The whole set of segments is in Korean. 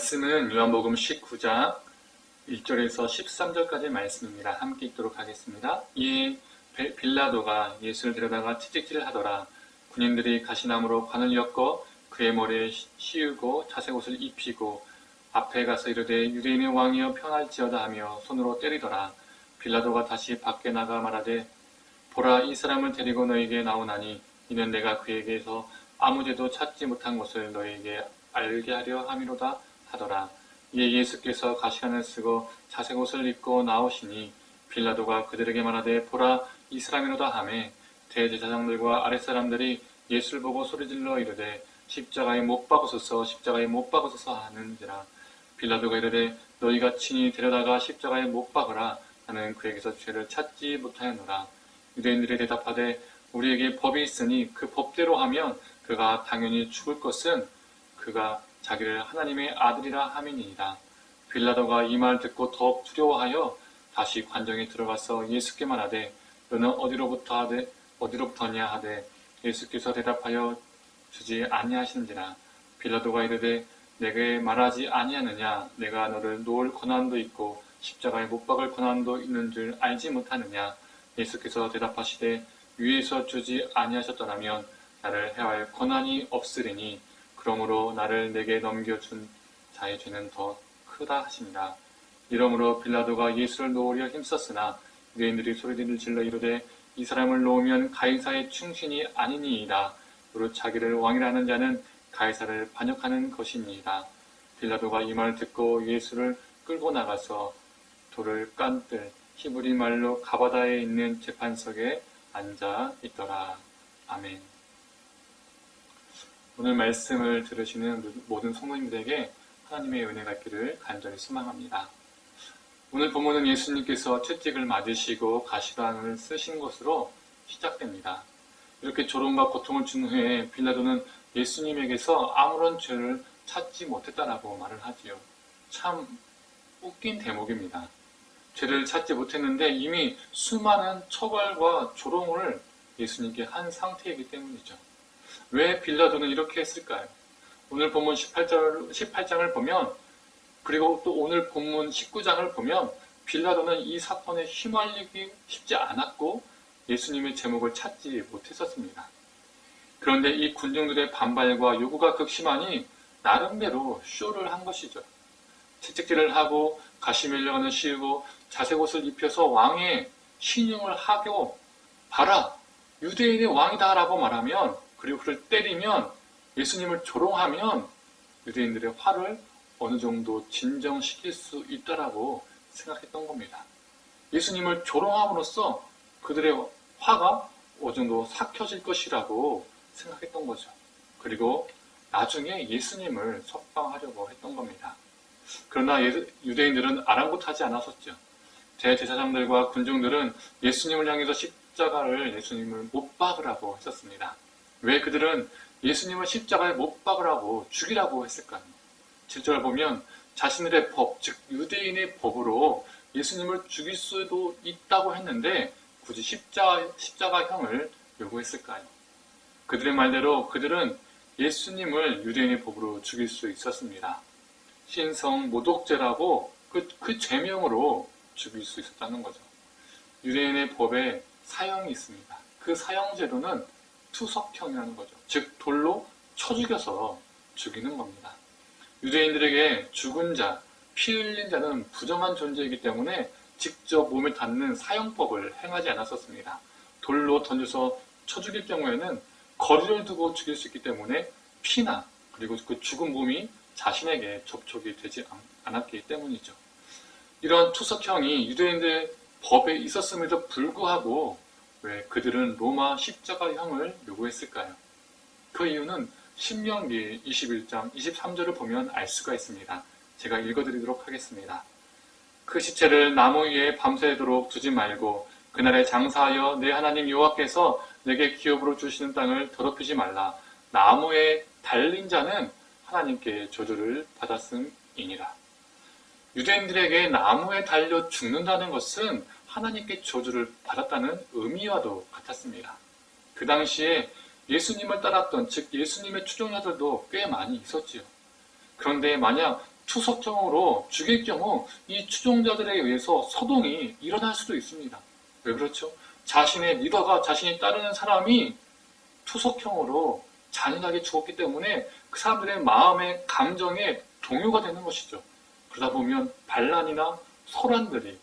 말씀은 요한복음 19장 1절에서 13절까지 말씀입니다. 함께 읽도록 하겠습니다. 이에 빌라도가 예수를 데려다가 채찍질을 하더라. 군인들이 가시나무로 관을 엮어 그의 머리에 씌우고 자색옷을 입히고 앞에 가서 이르되 유대인의 왕이여 평안할지어다 하며 손으로 때리더라. 빌라도가 다시 밖에 나가 말하되 보라, 이 사람을 데리고 너에게 나오나니 이는 내가 그에게서 아무 죄도 찾지 못한 것을 너에게 알게 하려 함이로다 하더라. 이에 예수께서 가시관을 쓰고 자색옷을 입고 나오시니 빌라도가 그들에게 말하되 보라, 이 사람이로다 하매 대제사장들과 아랫사람들이 예수를 보고 소리질러 이르되 십자가에 못 박으소서, 십자가에 못 박으소서 하는지라. 빌라도가 이르되 너희가 친히 데려다가 십자가에 못 박으라. 나는 그에게서 죄를 찾지 못하였노라. 유대인들이 대답하되 우리에게 법이 있으니 그 법대로 하면 그가 당연히 죽을 것은 그가 자기를 하나님의 아들이라 함이니이다. 빌라도가 이 말 듣고 더욱 두려워하여 다시 관정에 들어가서 예수께 말하되 너는 어디로부터냐 하되 예수께서 대답하여 주지 아니하시는지라. 빌라도가 이르되 내게 말하지 아니하느냐? 내가 너를 놓을 권한도 있고 십자가에 못 박을 권한도 있는 줄 알지 못하느냐? 예수께서 대답하시되 위에서 주지 아니하셨더라면 나를 해할 권한이 없으리니 그러므로 나를 내게 넘겨준 자의 죄는 더 크다 하십니다. 이러므로 빌라도가 예수를 놓으려 힘썼으나 유대인들이 소리를 질러 이르되 이 사람을 놓으면 가이사의 충신이 아니니이다. 무릇 자기를 왕이라는 자는 가이사를 반역하는 것이니이다. 빌라도가 이 말을 듣고 예수를 끌고 나가서 돌을 깐들 히브리 말로 가바다에 있는 재판석에 앉아 있더라. 아멘. 오늘 말씀을 들으시는 모든 성도님들에게 하나님의 은혜가 있기를 간절히 소망합니다. 오늘 본문은 예수님께서 채찍을 맞으시고 가시관을 쓰신 것으로 시작됩니다. 이렇게 조롱과 고통을 준 후에 빌라도는 예수님에게서 아무런 죄를 찾지 못했다라고 말을 하지요. 참 웃긴 대목입니다. 죄를 찾지 못했는데 이미 수많은 처벌과 조롱을 예수님께 한 상태이기 때문이죠. 왜 빌라도는 이렇게 했을까요? 오늘 본문 18장을 보면, 그리고 또 오늘 본문 19장을 보면 빌라도는 이 사건에 휘말리기 쉽지 않았고 예수님의 제목을 찾지 못했었습니다. 그런데 이 군중들의 반발과 요구가 극심하니 나름대로 쇼를 한 것이죠. 채찍질을 하고 가시멜령을 씌우고 자색옷을 입혀서 왕의 신용을 하고 봐라, 유대인의 왕이다 라고 말하면, 그리고 그를 때리면, 예수님을 조롱하면 유대인들의 화를 어느 정도 진정시킬 수 있다라고 생각했던 겁니다. 예수님을 조롱함으로써 그들의 화가 어느 정도 삭혀질 것이라고 생각했던 거죠. 그리고 나중에 예수님을 석방하려고 했던 겁니다. 그러나 유대인들은 아랑곳하지 않았었죠. 대제사장들과 군중들은 예수님을 향해서 십자가를 예수님을 못 박으라고 했었습니다. 왜 그들은 예수님을 십자가에 못 박으라고 죽이라고 했을까요? 7절을 보면 자신들의 법, 즉 유대인의 법으로 예수님을 죽일 수도 있다고 했는데 굳이 십자가형을 요구했을까요? 그들의 말대로 그들은 예수님을 유대인의 법으로 죽일 수 있었습니다. 신성 모독죄라고 그 죄명으로 죽일 수 있었다는 거죠. 유대인의 법에 사형이 있습니다. 그 사형제도는 투석형이라는 거죠. 즉 돌로 쳐 죽여서 죽이는 겁니다. 유대인들에게 죽은 자, 피 흘린 자는 부정한 존재이기 때문에 직접 몸에 닿는 사형법을 행하지 않았었습니다. 돌로 던져서 쳐 죽일 경우에는 거리를 두고 죽일 수 있기 때문에 피나 그리고 그 죽은 몸이 자신에게 접촉이 되지 않았기 때문이죠. 이런 투석형이 유대인들의 법에 있었음에도 불구하고 왜 그들은 로마 십자가형을 요구했을까요? 그 이유는 신명기 21장 23절을 보면 알 수가 있습니다. 제가 읽어드리도록 하겠습니다. 그 시체를 나무 위에 밤새도록 두지 말고 그날에 장사하여 내 하나님 여호와께서 내게 기업으로 주시는 땅을 더럽히지 말라. 나무에 달린 자는 하나님께 저주를 받았음이니라. 유대인들에게 나무에 달려 죽는다는 것은 하나님께 저주를 받았다는 의미와도 같았습니다. 그 당시에 예수님을 따랐던, 즉 예수님의 추종자들도 꽤 많이 있었지요. 그런데 만약 투석형으로 죽일 경우 이 추종자들에 의해서 소동이 일어날 수도 있습니다. 왜 그렇죠? 자신의 리더가 자신이 따르는 사람이 투석형으로 잔인하게 죽었기 때문에 그 사람들의 마음의 감정에 동요가 되는 것이죠. 그러다 보면 반란이나 소란들이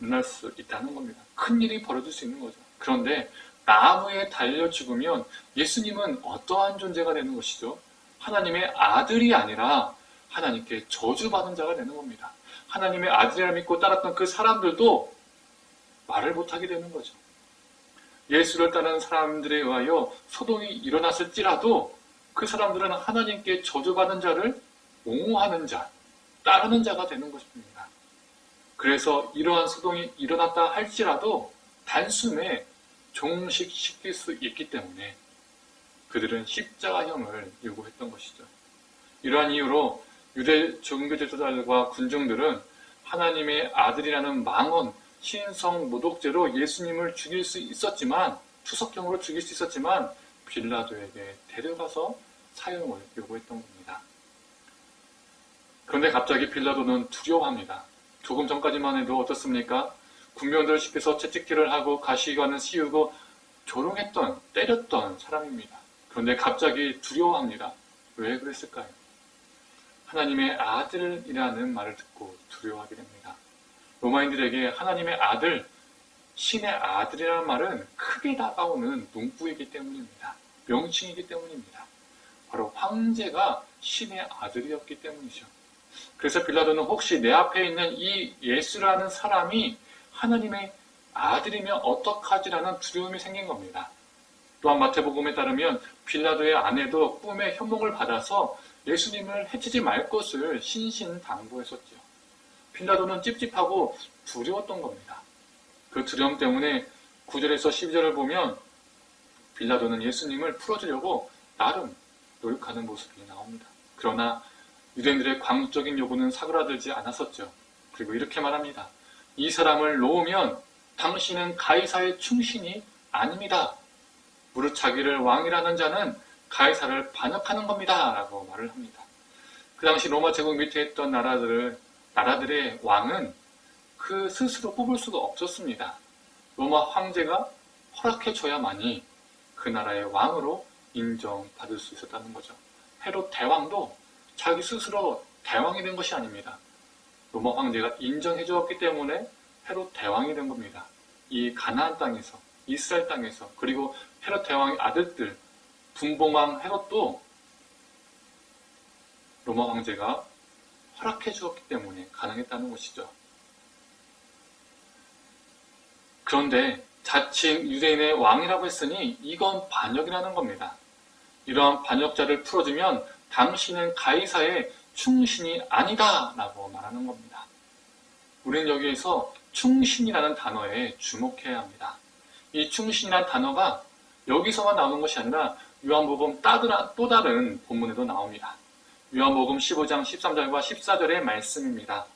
일어날 수 있다는 겁니다. 큰 일이 벌어질 수 있는 거죠. 그런데 나무에 달려 죽으면 예수님은 어떠한 존재가 되는 것이죠? 하나님의 아들이 아니라 하나님께 저주받은 자가 되는 겁니다. 하나님의 아들이라 믿고 따랐던 그 사람들도 말을 못하게 되는 거죠. 예수를 따르는 사람들에 의하여 소동이 일어났을지라도 그 사람들은 하나님께 저주받은 자를 옹호하는 자, 따르는 자가 되는 것입니다. 그래서 이러한 소동이 일어났다 할지라도 단숨에 종식시킬 수 있기 때문에 그들은 십자가형을 요구했던 것이죠. 이러한 이유로 유대 종교 지도자들과 군중들은 하나님의 아들이라는 망언, 신성 모독죄로 예수님을 죽일 수 있었지만, 투석형으로 죽일 수 있었지만 빌라도에게 데려가서 사형을 요구했던 겁니다. 그런데 갑자기 빌라도는 두려워합니다. 조금 전까지만 해도 어떻습니까? 군병들을 시켜서 채찍질을 하고 가시관을 씌우고 조롱했던, 때렸던 사람입니다. 그런데 갑자기 두려워합니다. 왜 그랬을까요? 하나님의 아들이라는 말을 듣고 두려워하게 됩니다. 로마인들에게 하나님의 아들, 신의 아들이라는 말은 크게 다가오는 문구이기 때문입니다. 명칭이기 때문입니다. 바로 황제가 신의 아들이었기 때문이죠. 그래서 빌라도는 혹시 내 앞에 있는 이 예수라는 사람이 하나님의 아들이면 어떡하지라는 두려움이 생긴 겁니다. 또한 마태복음에 따르면 빌라도의 아내도 꿈에 현몽을 받아서 예수님을 해치지 말 것을 신신당부했었죠. 빌라도는 찝찝하고 두려웠던 겁니다. 그 두려움 때문에 9절에서 12절을 보면 빌라도는 예수님을 풀어주려고 나름 노력하는 모습이 나옵니다. 그러나 유대인들의 광적인 요구는 사그라들지 않았었죠. 그리고 이렇게 말합니다. 이 사람을 놓으면 당신은 가이사의 충신이 아닙니다. 무릇 자기를 왕이라는 자는 가이사를 반역하는 겁니다. 라고 말을 합니다. 그 당시 로마 제국 밑에 있던 나라들의 왕은 그 스스로 뽑을 수가 없었습니다. 로마 황제가 허락해줘야만이 그 나라의 왕으로 인정받을 수 있었다는 거죠. 헤롯 대왕도 자기 스스로 대왕이 된 것이 아닙니다. 로마 황제가 인정해 주었기 때문에 헤롯 대왕이 된 겁니다. 이 가나안 땅에서, 이스라엘 땅에서, 그리고 헤롯 대왕의 아들들, 분봉왕 헤롯도 로마 황제가 허락해 주었기 때문에 가능했다는 것이죠. 그런데 자칭 유대인의 왕이라고 했으니 이건 반역이라는 겁니다. 이러한 반역자를 풀어주면 당신은 가이사의 충신이 아니다 라고 말하는 겁니다. 우리는 여기에서 충신이라는 단어에 주목해야 합니다. 이 충신이라는 단어가 여기서만 나오는 것이 아니라 요한복음 또 다른 본문에도 나옵니다. 요한복음 15장 13절과 14절의 말씀입니다.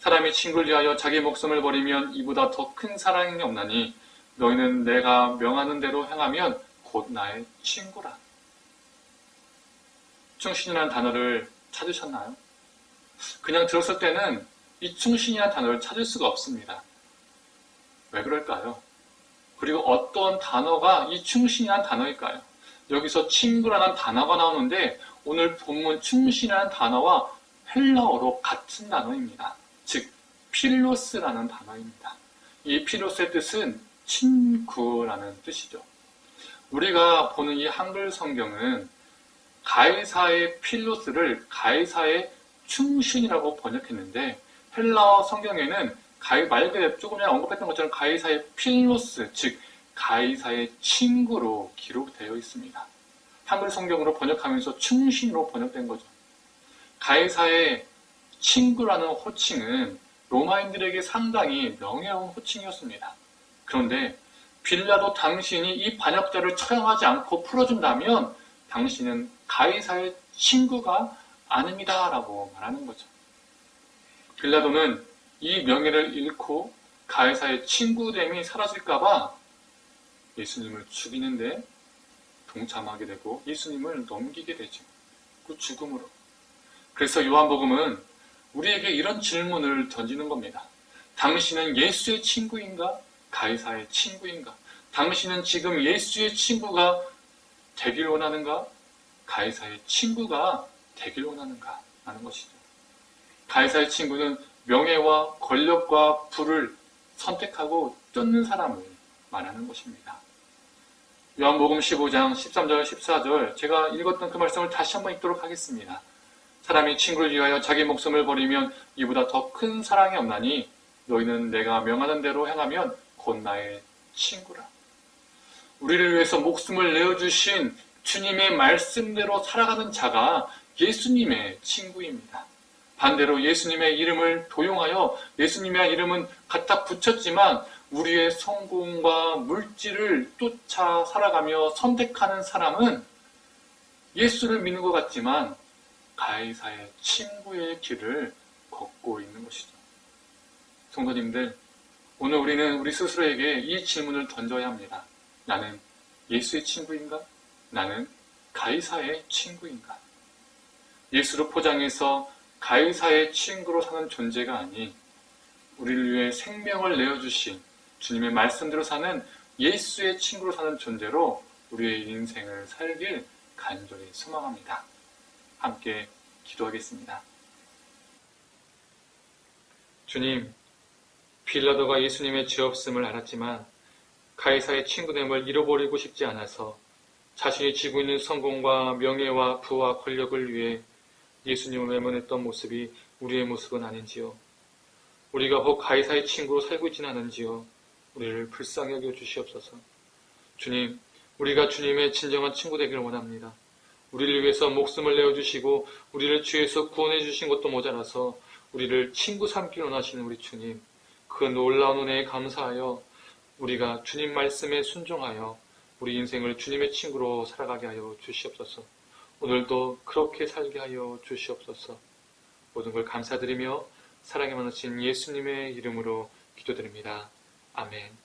사람이 친구를 위하여 자기 목숨을 버리면 이보다 더 큰 사랑이 없나니 너희는 내가 명하는 대로 행하면 곧 나의 친구라. 충신이라는 단어를 찾으셨나요? 그냥 들었을 때는 이 충신이라는 단어를 찾을 수가 없습니다. 왜 그럴까요? 그리고 어떤 단어가 이 충신이라는 단어일까요? 여기서 친구라는 단어가 나오는데 오늘 본문 충신이라는 단어와 헬라어로 같은 단어입니다. 즉 필로스라는 단어입니다. 이 필로스의 뜻은 친구라는 뜻이죠. 우리가 보는 이 한글 성경은 가이사의 필로스를 가이사의 충신이라고 번역했는데 헬라어 성경에는 말 그대로 조금 전에 언급했던 것처럼 가이사의 필로스, 즉 가이사의 친구로 기록되어 있습니다. 한글 성경으로 번역하면서 충신으로 번역된 거죠. 가이사의 친구라는 호칭은 로마인들에게 상당히 명예로운 호칭이었습니다. 그런데 빌라도 당신이 이 반역자를 처형하지 않고 풀어준다면 당신은 가이사의 친구가 아닙니다 라고 말하는 거죠. 빌라도는 이 명예를 잃고 가이사의 친구됨이 사라질까봐 예수님을 죽이는데 동참하게 되고 예수님을 넘기게 되죠. 그 죽음으로. 그래서 요한복음은 우리에게 이런 질문을 던지는 겁니다. 당신은 예수의 친구인가? 가이사의 친구인가? 당신은 지금 예수의 친구가 되길 원하는가? 가이사의 친구가 되길 원하는가? 하는 것이죠. 가이사의 친구는 명예와 권력과 부를 선택하고 쫓는 사람을 말하는 것입니다. 요한복음 15장 13절 14절 제가 읽었던 그 말씀을 다시 한번 읽도록 하겠습니다. 사람이 친구를 위하여 자기 목숨을 버리면 이보다 더 큰 사랑이 없나니 너희는 내가 명하는 대로 행하면 곧 나의 친구라. 우리를 위해서 목숨을 내어주신 주님의 말씀대로 살아가는 자가 예수님의 친구입니다. 반대로 예수님의 이름을 도용하여 예수님의 이름은 갖다 붙였지만 우리의 성공과 물질을 쫓아 살아가며 선택하는 사람은 예수를 믿는 것 같지만 가이사의 친구의 길을 걷고 있는 것이죠. 성도님들, 오늘 우리는 우리 스스로에게 이 질문을 던져야 합니다. 나는 예수의 친구인가? 나는 가이사의 친구인가? 예수를 포장해서 가이사의 친구로 사는 존재가 아닌 우리를 위해 생명을 내어주신 주님의 말씀대로 사는 예수의 친구로 사는 존재로 우리의 인생을 살길 간절히 소망합니다. 함께 기도하겠습니다. 주님, 빌라도가 예수님의 죄 없음을 알았지만 가이사의 친구됨을 잃어버리고 싶지 않아서 자신이 쥐고 있는 성공과 명예와 부와 권력을 위해 예수님을 외면했던 모습이 우리의 모습은 아닌지요. 우리가 혹 가이사의 친구로 살고 있지는 않은지요. 우리를 불쌍히 여겨 주시옵소서. 주님, 우리가 주님의 진정한 친구 되기를 원합니다. 우리를 위해서 목숨을 내어주시고 우리를 죄에서 구원해 주신 것도 모자라서 우리를 친구 삼기를 원하시는 우리 주님, 그 놀라운 은혜에 감사하여 우리가 주님 말씀에 순종하여 우리 인생을 주님의 친구로 살아가게 하여 주시옵소서. 오늘도 그렇게 살게 하여 주시옵소서. 모든 걸 감사드리며 사랑에 많으신 예수님의 이름으로 기도드립니다. 아멘.